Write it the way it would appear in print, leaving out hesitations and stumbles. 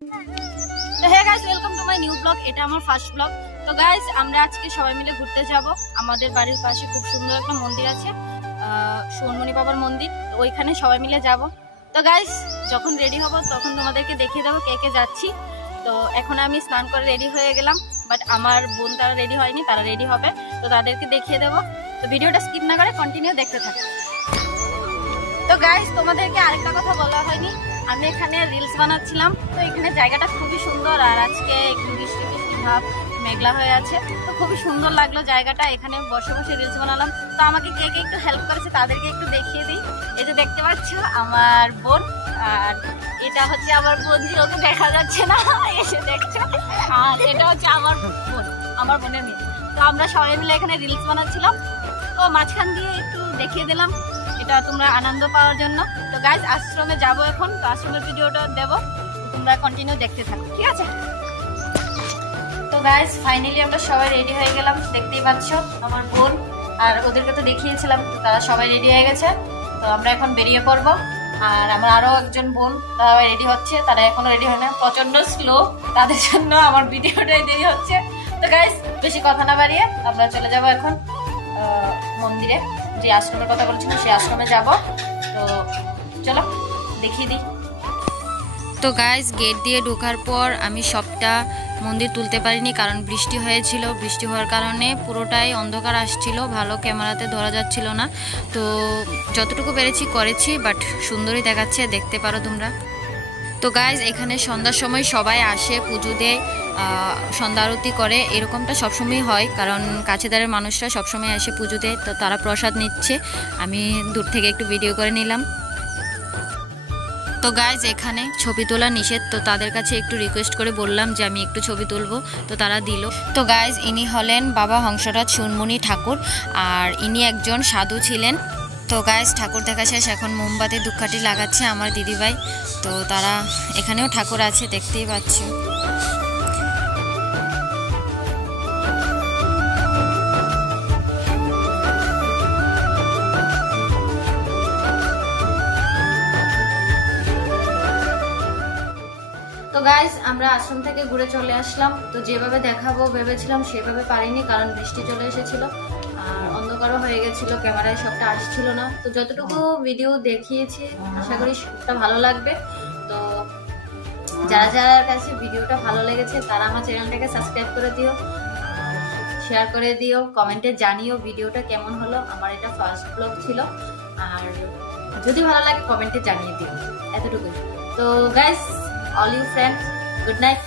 তো hey guys, welcome to my new blog. এটা আমার ফার্স্ট ব্লগ। তো গাইস, আমরা আজকে সবাই মিলে ঘুরতে যাব। আমাদের বাড়ির পাশে খুব সুন্দর একটা মন্দির আছে, সোনমণি বাবার মন্দির। তো ওইখানে সবাই মিলে যাব। তো গাইস, যখন রেডি হব তখন তোমাদেরকে দেখিয়ে দেবো কে কে যাচ্ছি। তো এখন আমি স্নান করে রেডি হয়ে গেলাম, বাট আমার বোন তারা রেডি হয়নি, তারা রেডি হবে। তো তাদেরকে দেখিয়ে দেবো। তো ভিডিওটা স্কিপ না করে কন্টিনিউ দেখতে থাকো। তো গাইস, তোমাদেরকে আরেকটা কথা বলা হয়নি, আমি এখানে রিলস বানাচ্ছিলাম। তো এখানে জায়গাটা খুবই সুন্দর, আর আজকে একটু বৃষ্টি বৃষ্টি ভাব, মেঘলা হয়ে আছে। তো খুবই সুন্দর লাগলো জায়গাটা, এখানে বসে বসে রিলস বানালাম। তো আমাকে কে কে একটু হেল্প করেছে তাদেরকে একটু দেখিয়ে দিই। এই যে দেখতে পাচ্ছ আমার বোন, আর এটা হচ্ছে আমার বোন, যে ওকে দেখা যাচ্ছে না, এসে দেখছো। আর এটা হচ্ছে আমার বোন, আমার বোনের মেয়ে। তো আমরা সবাই মিলে এখানে রিলস বানাচ্ছিলাম। তো মাঝখান দিয়ে একটু দেখিয়ে দিলাম, এটা তোমরা আনন্দ পাওয়ার জন্য। তো গাইস, আশ্রমে যাব এখন। তো আশ্রমের ভিডিওটা দেব, তোমরা কন্টিনিউ দেখতে থাকো, ঠিক আছে? তো গাইস, ফাইনালি আমরা সবাই রেডি হয়ে গেলাম। দেখতেই পাচ্ছ আমার বোন, আর ওদেরকে তো দেখিয়েছিলাম, তারা সবাই রেডি হয়ে গেছে। তো আমরা এখন বেরিয়ে পড়বো। আর আমার আরো একজন বোন, তারা রেডি হচ্ছে, তারা এখনো রেডি হয় না, প্রচন্ড স্লো, তাদের জন্য আমার ভিডিওটাই দেরি হচ্ছে। তো গাইস, বেশি কথা না বাড়িয়ে আমরা চলে যাব এখন মন্দিরে। যে আশ্রমের কথা বলছিলাম সেই আশ্রমে যাব। তো চলো দেখিয়ে দিই। তো গাইস, গেট দিয়ে ঢোকার পর আমি সবটা মন্দির তুলতে পারিনি, কারণ বৃষ্টি হয়েছিল। বৃষ্টি হওয়ার কারণে পুরোটাই অন্ধকার আসছিল, ভালো ক্যামেরাতে ধরা যাচ্ছিল না। তো যতটুকু পেরেছি করেছি, বাট সুন্দরই দেখাচ্ছে, দেখতে পারো তোমরা। তো গাইস, এখানে সন্ধ্যার সময় সবাই আসে, পুজো দেয়, সন্ধ্যা আরতি করে। এরকমটা সবসময় হয়, কারণ কাছেদারের মানুষরা সবসময় এসে পুজো দেয়। তো তারা প্রসাদ নিচ্ছে, আমি দূর থেকে একটু ভিডিও করে নিলাম। তো গাইজ, এখানে ছবি তোলা নিষেধ, তো তাদের কাছে একটু রিকোয়েস্ট করে বললাম যে আমি একটু ছবি তুলবো, তো তারা দিল। তো গাইজ, ইনি হলেন বাবা হংসরাজ সোনমণি ঠাকুর, আর ইনি একজন সাধু ছিলেন। তো গাইজ, ঠাকুর দেখা শেষ, এখন মোমবাতি ধূপকাঠি লাগাচ্ছে আমার দিদিভাই। তো তারা এখানেও ঠাকুর আছে, দেখতেই পাচ্ছি। তো গাইস, আমরা আশ্রম থেকে ঘুরে চলে আসলাম। তো যেভাবে দেখাবো ভেবেছিলাম সেভাবে পারিনি, কারণ বৃষ্টি চলে এসেছিল আর অন্ধকারও হয়ে গেছিল, ক্যামেরায় সবটা আসছিল না। তো যতটুকু ভিডিও দেখিয়েছি আশা করি সবটা ভালো লাগবে। তো যারা যারা কাছে ভিডিওটা ভালো লেগেছে তারা আমার চ্যানেলটাকে সাবস্ক্রাইব করে দিও, আর শেয়ার করে দিও, কমেন্টে জানিও ভিডিওটা কেমন হলো। আমার এটা ফার্স্ট ব্লগ ছিল, আর যদি ভালো লাগে কমেন্টে জানিয়ে দিও, এতটুকুই। তো guys, all you friends, good night.